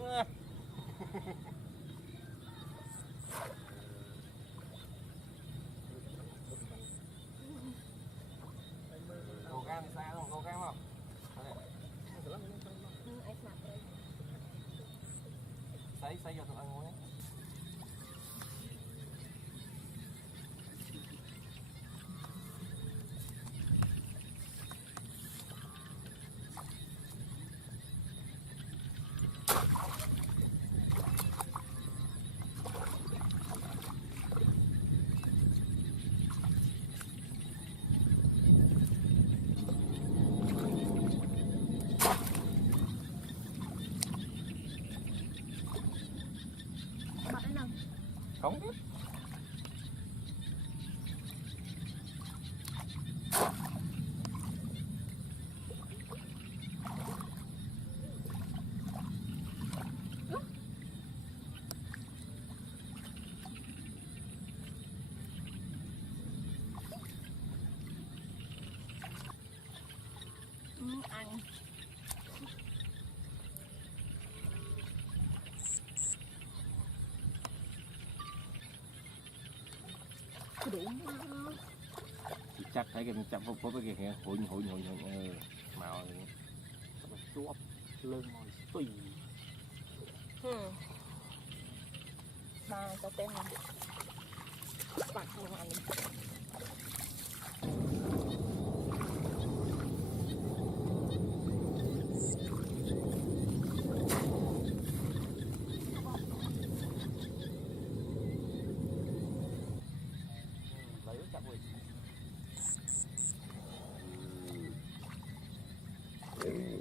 cứng á. Cô gan thì sao không? Cô gan không? Sấy vô tụi ăn ngon nhé. Không biết. Ăn đủ Chắc thấy cái chậm phục với cái kìa hụi màu chuột lên mồi tùy ba cho tên này bạc luôn anh lấy chậm rồi. Ừ.